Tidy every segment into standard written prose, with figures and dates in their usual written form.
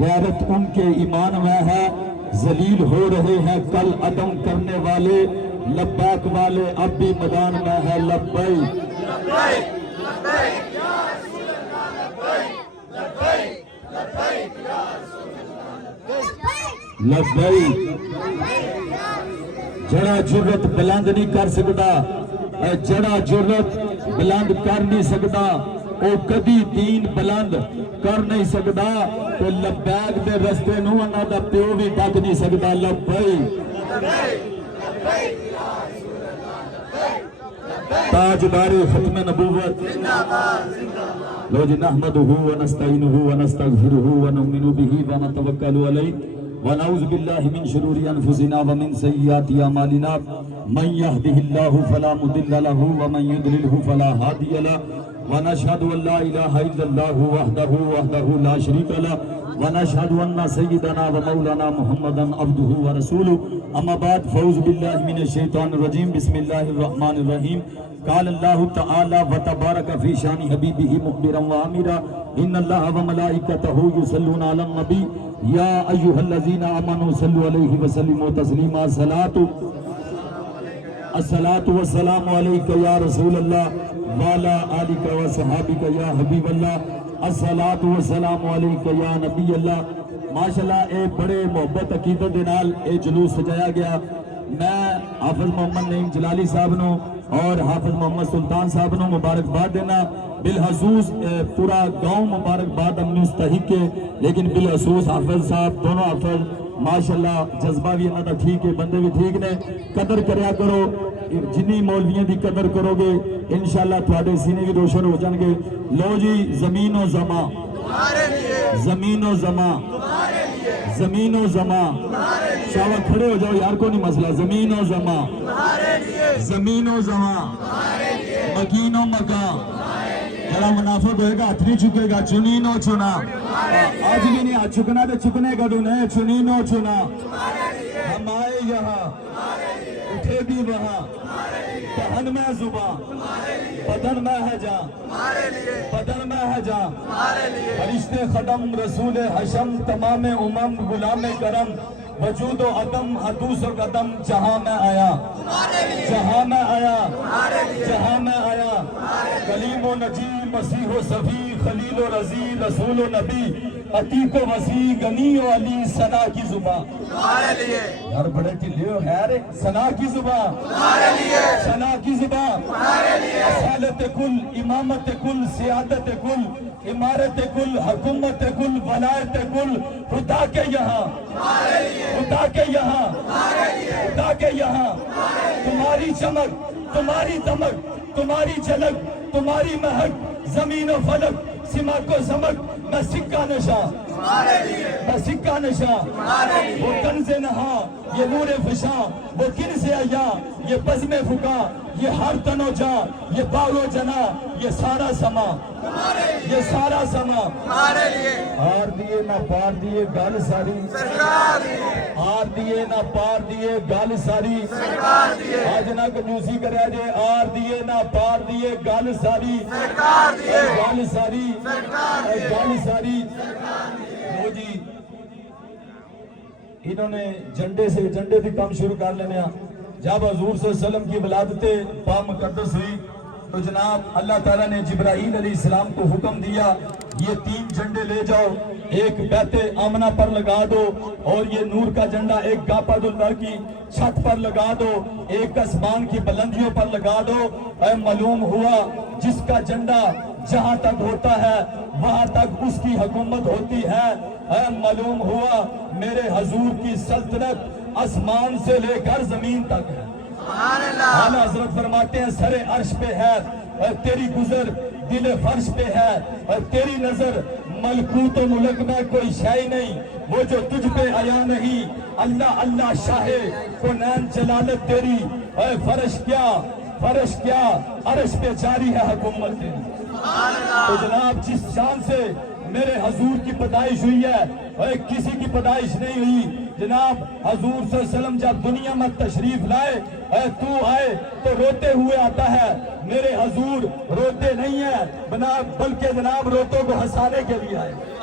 غیرت ان کے ایمان میں ہے، ذلیل ہو رہے ہیں کل عدم کرنے والے، لبیک والے اب بھی میدان میں ہے لبیک لبیک۔ جڑا جرت بلند نہیں کر سکتا، جڑا جرت بلند کر نہیں سکتا، او کدی دین بلند کر نہیں سکتا، تو لبیک دے رستے نو انہاں دا پیو بھی ڈک نہیں سکتا۔ لبیک تاجدار ختم نبوت لو جی نحمدہ ونستعینہ ونستغفرہ ونؤمن بہ ونتوکل علیہ ونعوذ باللہ من شرور انفسنا ومن سیئات اعمالنا من یہدہ اللہ فلا مضل لہ ومن یضللہ فلا ہادی لہ ونشہد ان لا الہ الا اللہ وحدہ لا شریک لہ ونشہد ان سیدنا ومولانا محمدا عبدہ ورسولہ اما بعد فاعوذ باللہ من الشیطان الرجیم بسم اللہ الرحمن الرحیم قال اللہ تعالی وتبارک فی شان حبیبہ مخبرا وآمرا ان اللہ وملائکتہ یصلون علی النبی یا ایھا الذین آمنوا صلوا علیہ وسلموا تسلیما۔ الصلاۃ والسلام علیک یا رسول اللہ وعلی آلک وصحابک یا حبیب اللہ۔ الصلاۃ والسلام علیک یا نبی اللہ۔ ماشاءاللہ اے بڑے محبت عقیدت دے نال اے جلوس سجایا گیا۔ میں حافظ محمد نعیم جلالی صاحب نو اور حافظ محمد سلطان صاحب نو مبارکباد دینا۔ بالخصوص پورا گاؤں مبارکباد ہم مستحق ہے، لیکن بالخصوص حافظ صاحب دونوں حافظ ماشاءاللہ جذبہ بھی انہاں دا ٹھیک ہے، بندے بھی ٹھیک نے۔ قدر کریا کرو، جنی مولویاں دی قدر کرو گے انشاءاللہ تھوڑے سینے بھی روشن ہو جان گے۔ لو جی زمین و زماں، زمین و زماں، زمین و زماں، شاوہ کھڑے ہو جاؤ یار، کو نہیں مسئلہ۔ زمین و زماں، زمین و زماں، مکین و مکان، جڑا منافق ہوئے گا ہاتھ نہیں چکے گا۔ چنین و چنا، آج بھی نہیں ہاتھ چکنا تو چکنے کا دن ہے۔ چنین و چنا، ہم آئے یہاں اٹھے بھی وہاں، دہن میں زباں بدن میں ہے جاں، بدن میں ہے جاں، فرشتے خدم رسول حشم تمام امم غلام کرم وجود و عدم حدوث و قدم جہاں میں آیا، جہاں میں آیا، جہاں میں آیا، کلیم و نجی مسیح و صفی خلیل و رضی رسول و نبی عتیق و وسیع غنی و علی ثنا کی زبان۔ یار بڑے ٹھلے ہو خیر، ثنا کی زبان، ثنا کی زبان، اصالت کل، امامت کل، سیادت کل، امارت کل، حکومت کل، ولایت کل خدا کے یہاں، خدا کے یہاں، خدا کے یہاں۔ تمہاری چمک، تمہاری دمک، تمہاری جھلک، تمہاری مہک، زمین و فلک سمک و زمک، میں سکہ نشاں، میں سکہ نشاں، وہ کنز نہاں، یہ نور فشاں، وہ کن سے آیا، یہ بزم فکا، یہ ہر تن و جاں، یہ باغ و جنا، یہ سارا سما، یہ سارا سما۔ ہار دیے نہ پار دیے گل ساری، ہار دیے نہ پار دیے گل ساری، آج نہ کنجوسی کریا جے، آر دیے نہ پار دیے گل ساری، گل ساری، گل ساری۔ وہ جی انہوں نے جھنڈے سے جھنڈے بھی کام شروع کر لینے ہیں۔ جب حضور صلی اللہ علیہ وسلم کی ولادت بامقدس ہوئی تو جناب اللہ تعالیٰ نے جبرائیل علیہ السلام کو حکم دیا، یہ 3 جھنڈے لے جاؤ، ایک بیت آمنہ پر لگا دو، اور یہ نور کا جھنڈا ایک گاپد اللہ کی چھت پر لگا دو، ایک آسمان کی بلندیوں پر لگا دو۔ اے معلوم ہوا جس کا جھنڈا جہاں تک ہوتا ہے وہاں تک اس کی حکومت ہوتی ہے۔ اے معلوم ہوا میرے حضور کی سلطنت آسمان سے لے کر زمین تک ہے۔ اعلیٰ حضرت فرماتے ہیں سر عرش پہ ہے، اور تیری گزر دل فرش پہ ہے، اور تیری نظر ملکوت و ملک میں کوئی شے نہیں، وہ جو تجھ پہ آیا نہیں۔ اللہ اللہ شاہ کونین جلالت تیری، اے فرش کیا، فرش کیا، عرش پہ جاری ہے حکومت تیری۔ تو جناب جس شان سے میرے حضور کی پیدائش ہوئی ہے، اور کسی کی پیدائش نہیں ہوئی۔ جناب حضور صلی اللہ علیہ وسلم جب دنیا میں تشریف لائے، اے تو آئے تو روتے ہوئے آتا ہے، میرے حضور روتے نہیں ہیں بلکہ جناب روتوں کو ہنسانے کے لیے آئے۔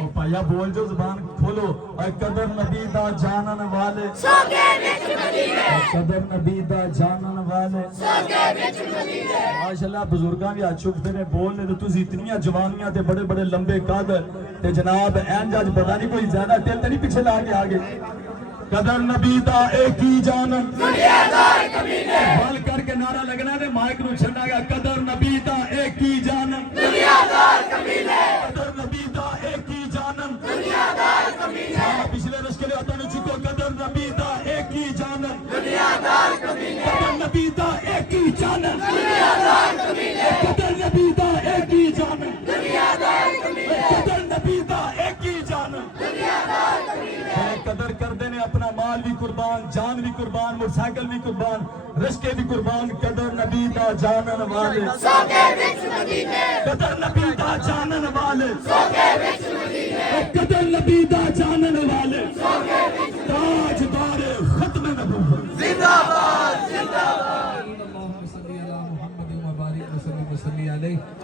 او پایا بول جو زبان کھولو اے قدر نبی دا جانن والے قدر نبی دا جانن والے ماشاءاللہ بزرگاں بھی آج چکتے نے بولنے تو تُسی اتنیاں جوانیاں تے بڑے بڑے لمبے قدر تے جناب این جاج پتہ نہیں کوئی زیادہ دل تے نہیں پیچھے لا کے آگے قدر نبی دا ایک ہی جانن دنیا دار کمینے بل کر کے نعرہ لگنا دے مائک نو چھڑنا گیا قدر نبی دا ایک ہی جانن دنیا دار کمینے قدر نبی دا ایک ہی جانن دنیا دار کمینے پچھلے رش کے لئے آتا نہیں چکو قدر نبی دا ایک ہی جانن دنیا دار کمینے قدر نبی دا ایک ہی جانن دنیا دار کمینے قدر نبی دا ایک ہی جانن دنیا دار کمینے قدر نبی دا ایک ہی جانن دنیا دار کمینے قدر کر دینے اپنا مال بھی قربان جان بھی قربان موٹر سائیکل بھی قربان رشتے بھی قربان قدر نبی دا جانن والے قدر نبی